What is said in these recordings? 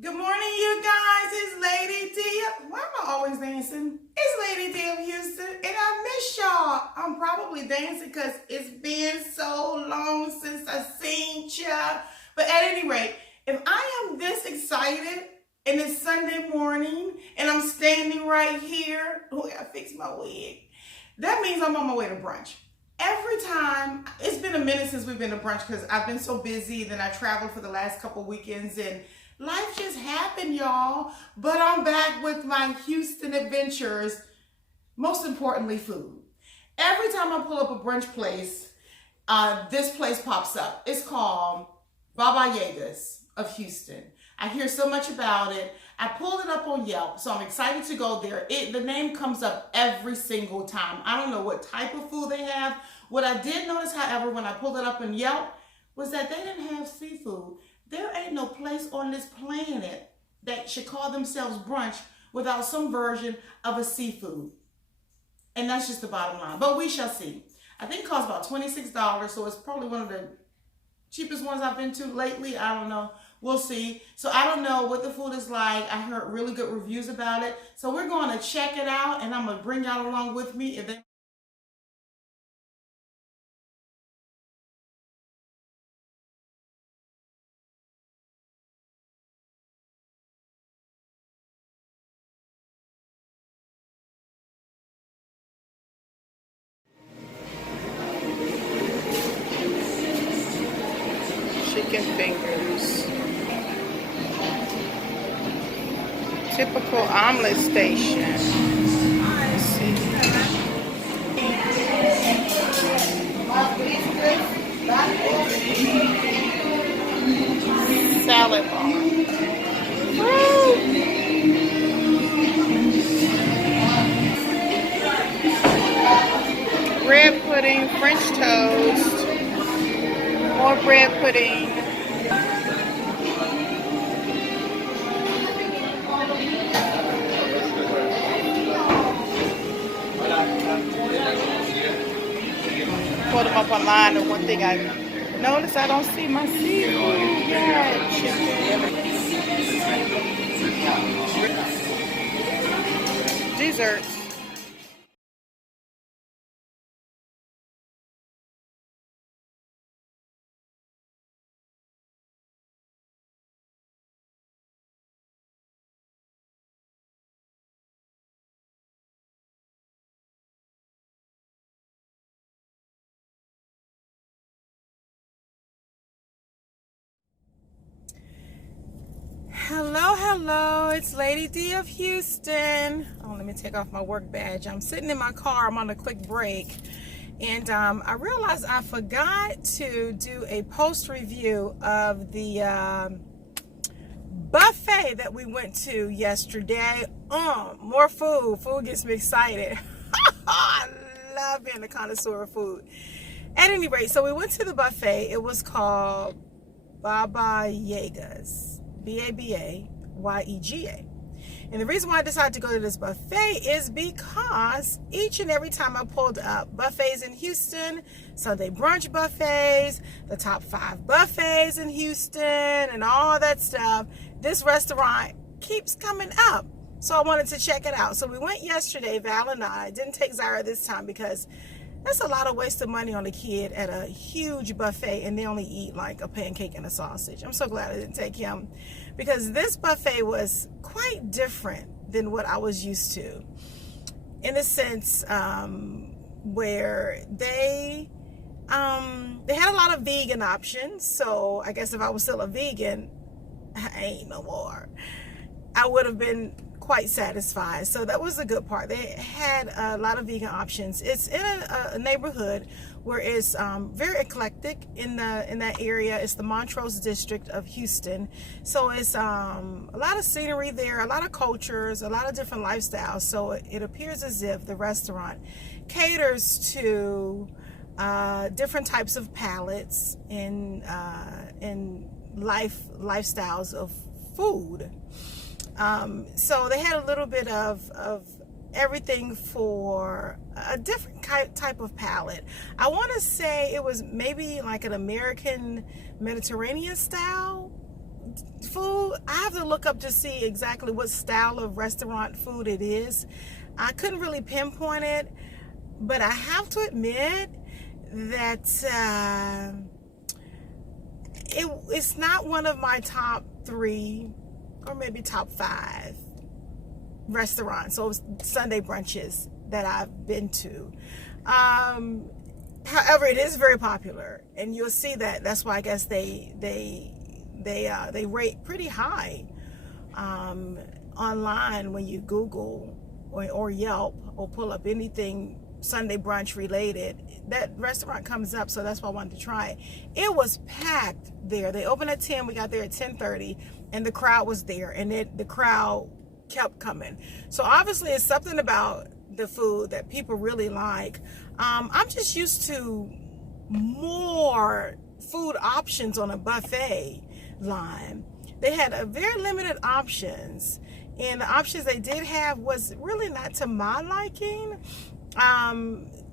Good morning, you guys. It's Lady D. Why am I always dancing? It's Lady D of Houston, and I miss y'all. I'm probably dancing because it's been so long since I seen ya. But at any rate, if I am this excited and it's Sunday morning and I'm standing right here, oh, I gotta fix my wig. That means I'm on my way to brunch. Every time, it's been a minute since we've been to brunch because I've been so busy. Then I traveled for the last couple weekends and life just happened, y'all. But I'm back with my Houston adventures. Most importantly, food. Every time I pull up a brunch place, this place pops up. It's called Baba Yega's of Houston. I hear so much about it. I pulled it up on Yelp, so I'm excited to go there. The name comes up every single time. I don't know what type of food they have. What I did notice, however, when I pulled it up on Yelp, was that they didn't have seafood. There ain't no place on this planet that should call themselves brunch without some version of a seafood. And that's just the bottom line. But we shall see. I think it costs about $26, so it's probably one of the cheapest ones I've been to lately. I don't know. We'll see. So I don't know what the food is like. I heard really good reviews about it. So we're going to check it out, and I'm going to bring y'all along with me. And then chicken fingers. Typical omelet station. Let's see. Salad bar. Woo! Bread pudding, French toast, more bread pudding. Pulled them up online, and one thing I noticed, I don't see my seafood yet. Desserts. Hello, it's Lady D of Houston. Oh, let me take off my work badge. I'm sitting in my car, I'm on a quick break. And I realized I forgot to do a post review of the buffet that we went to yesterday. More food. Food gets me excited. I love being a connoisseur of food. At any rate, so we went to the buffet. It was called Baba Yega's. Bayega. And the reason why I decided to go to this buffet is because each and every time I pulled up buffets in Houston, Sunday brunch buffets, the top 5 buffets in Houston, and all that stuff, this restaurant keeps coming up. So I wanted to check it out. So we went yesterday, Val and I. Didn't take Zyra this time because that's a lot of waste of money on a kid at a huge buffet, and they only eat like a pancake and a sausage. I'm so glad I didn't take him because this buffet was quite different than what I was used to, in a sense where they had a lot of vegan options. So I guess if I was still a vegan, I ain't no more, I would have been quite satisfied. So that was the good part. They had a lot of vegan options. It's in a neighborhood where it's very eclectic in that area. It's the Montrose district of Houston. So it's a lot of scenery there, a lot of cultures, a lot of different lifestyles. So it appears as if the restaurant caters to different types of palates and lifestyles of food. So they had a little bit of everything for a different type of palate. I want to say it was maybe like an American Mediterranean style food. have to look up to see exactly what style of restaurant food it is. I couldn't really pinpoint it, but I have to admit that it's not one of my top 3 or maybe top 5 restaurants or Sunday brunches that I've been to. However, it is very popular, and you'll see that. That's why I guess they rate pretty high online when you Google or Yelp or pull up anything Sunday brunch related. That restaurant comes up, so that's why I wanted to try it. It was packed there. They opened at 10. We got there at 10:30, and the crowd was there, and the crowd kept coming. So obviously, it's something about the food that people really like. I'm just used to more food options on a buffet line. They had a very limited options, and the options they did have was really not to my liking.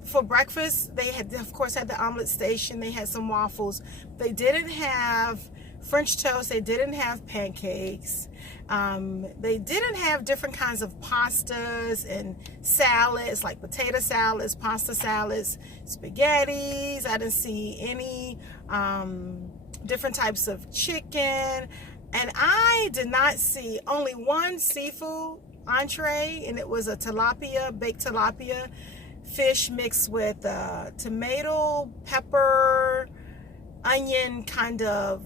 For breakfast, they had, of course, had the omelet station. They had some waffles. They didn't have French toast. They didn't have pancakes. They didn't have different kinds of pastas and salads, like potato salads, pasta salads, spaghettis. I didn't see any different types of chicken. And I did not see only one seafood entree, and it was a tilapia, baked tilapia fish mixed with tomato, pepper, onion kind of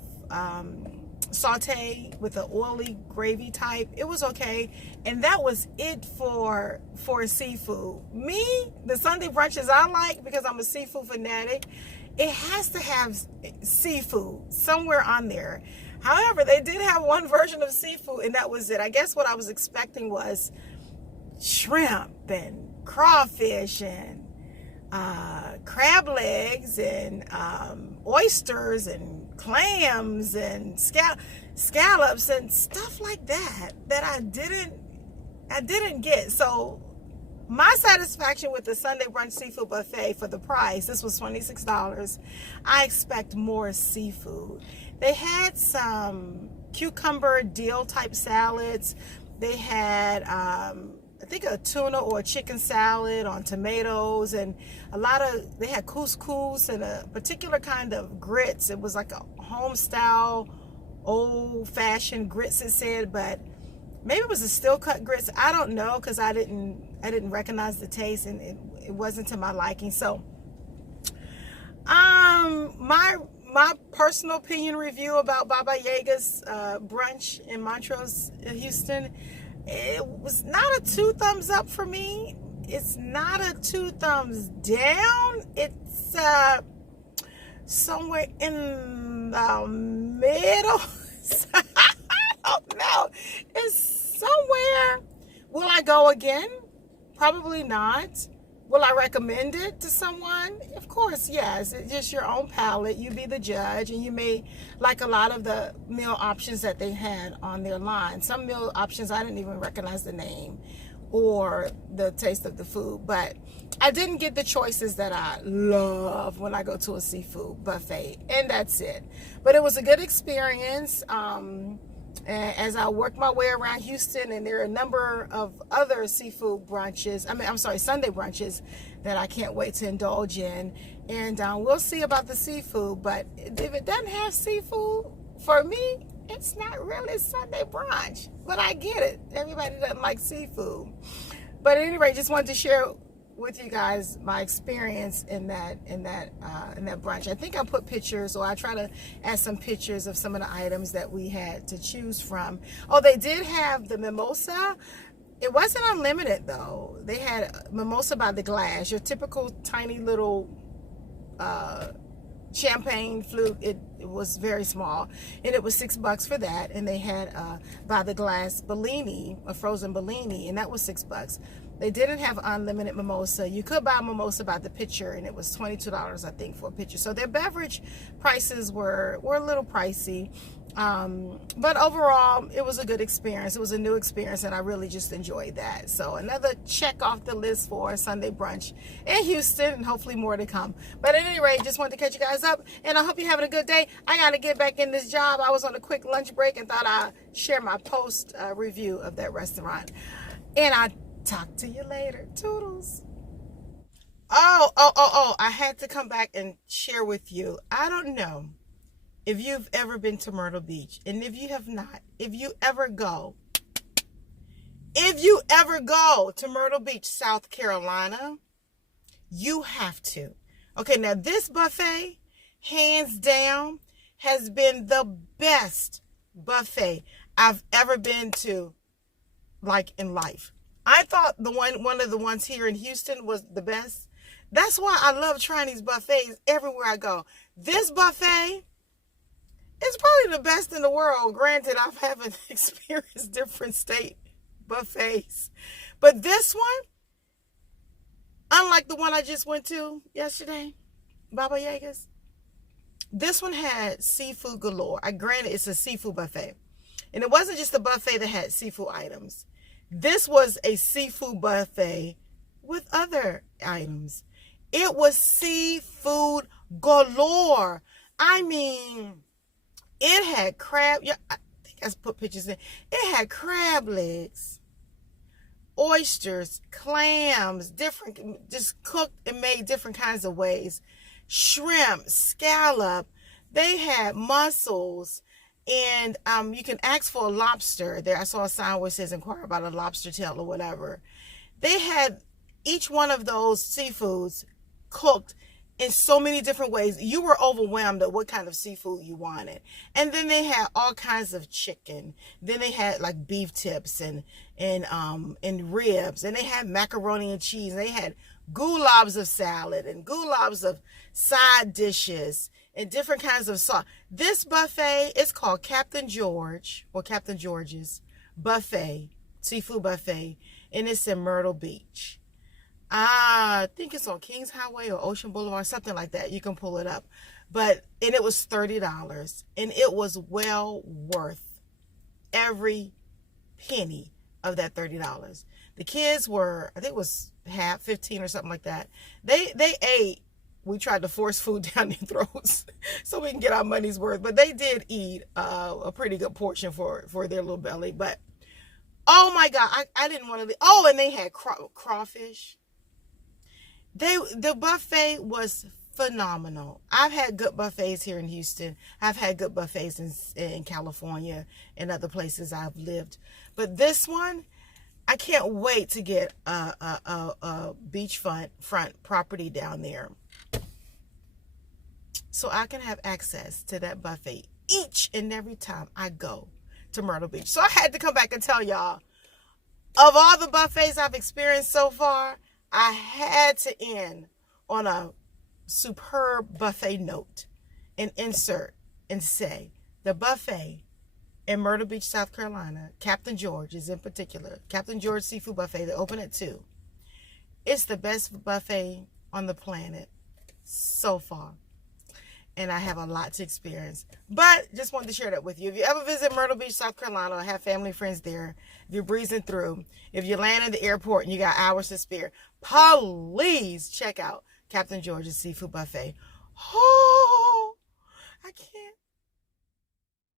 saute with an oily gravy type. It was okay, and that was it for seafood. Me, the Sunday brunches I like, because I'm a seafood fanatic, it has to have seafood somewhere on there. However, they did have one version of seafood, and that was it. I guess what I was expecting was shrimp and crawfish and crab legs and oysters and clams and scallops and stuff like that I didn't get. So my satisfaction with the Sunday brunch seafood buffet, for the price, this was $26, I expect more seafood. They had some cucumber dill type salads. They had I think a tuna or a chicken salad on tomatoes, and they had couscous and a particular kind of grits. It was like a home style, old fashioned grits, it said, but maybe it was a steel cut grits. I don't know, because I didn't recognize the taste, and it wasn't to my liking. So my personal opinion review about Baba Yega's brunch in Montrose, Houston, it was not a 2 thumbs up for me. It's not a 2 thumbs down. It's somewhere in the middle. I don't know. It's somewhere. Will I go again? Probably not. Will I recommend it to someone? Of course, yes. It's just your own palate. You be the judge, and you may like a lot of the meal options that they had on their line. Some meal options I didn't even recognize the name or the taste of the food, but I didn't get the choices that I love when I go to a seafood buffet, and that's it. But it was a good experience. As I worked my way around Houston, and there are a number of other seafood brunches, Sunday brunches, that I can't wait to indulge in. And we'll see about the seafood, but if it doesn't have seafood, for me, it's not really Sunday brunch. But I get it. Everybody doesn't like seafood. But at any rate, just wanted to share with you guys my experience in that brunch. I think I put pictures, or I try to add some pictures of some of the items that we had to choose from. Oh, they did have the mimosa. It wasn't unlimited though. They had mimosa by the glass, your typical tiny little champagne flute. It was very small, and it was $6 for that. And they had by the glass Bellini, a frozen Bellini, and that was $6. They didn't have unlimited mimosa. You could buy mimosa by the pitcher, and it was $22, I think, for a pitcher. So their beverage prices were a little pricey. But overall, it was a good experience. It was a new experience, and I really just enjoyed that. So another check off the list for Sunday brunch in Houston, and hopefully more to come. But at any rate, just wanted to catch you guys up, and I hope you're having a good day. I got to get back in this job. I was on a quick lunch break and thought I'd share my post review of that restaurant. And I talk to you later. Toodles. Oh, I had to come back and share with you. I don't know if you've ever been to Myrtle Beach, and if you have not, if you ever go to Myrtle Beach, South Carolina, you have to. Okay, now this buffet, hands down, has been the best buffet I've ever been to, like, in life. I thought one of the ones here in Houston was the best. That's why I love trying these buffets everywhere I go. This buffet, it's probably the best in the world. Granted, I haven't experienced different state buffets. But this one, unlike the one I just went to yesterday, Baba Yega's, this one had seafood galore. Granted, it's a seafood buffet. And it wasn't just a buffet that had seafood items. This was a seafood buffet with other items. It was seafood galore. I mean, it had crab. Yeah, I think I put pictures in. It had crab legs, oysters, clams, different, just cooked and made different kinds of ways. Shrimp, scallop. They had mussels. And you can ask for a lobster. There, I saw a sign where it says inquire about a lobster tail or whatever. They had each one of those seafoods cooked in so many different ways. You were overwhelmed at what kind of seafood you wanted. And then they had all kinds of chicken. Then they had like beef tips and ribs. And they had macaroni and cheese. And they had gulags of salad and gulags of side dishes and different kinds of sauce. This buffet is called Captain George, or Captain George's Buffet, Seafood Buffet, and it's in Myrtle Beach. I think it's on Kings Highway or Ocean Boulevard, something like that. You can pull it up. And it was $30, and it was well worth every penny of that $30. The kids were, I think it was 15 or something like that. They ate. We tried to force food down their throats so we can get our money's worth. But they did eat a pretty good portion for their little belly. But, oh my God, I didn't want to leave. Oh, and they had crawfish. The buffet was phenomenal. I've had good buffets here in Houston. I've had good buffets in California and other places I've lived. But this one, I can't wait to get a beachfront property down there, so I can have access to that buffet each and every time I go to Myrtle Beach. So I had to come back and tell y'all, of all the buffets I've experienced so far, I had to end on a superb buffet note and insert and say the buffet in Myrtle Beach, South Carolina, Captain George's in particular, Captain George Seafood Buffet, they open at 2. It's the best buffet on the planet so far. And I have a lot to experience. But just wanted to share that with you. If you ever visit Myrtle Beach, South Carolina, or have family friends there, if you're breezing through, if you land in the airport and you got hours to spare, please check out Captain George's Seafood Buffet. Oh, I can't.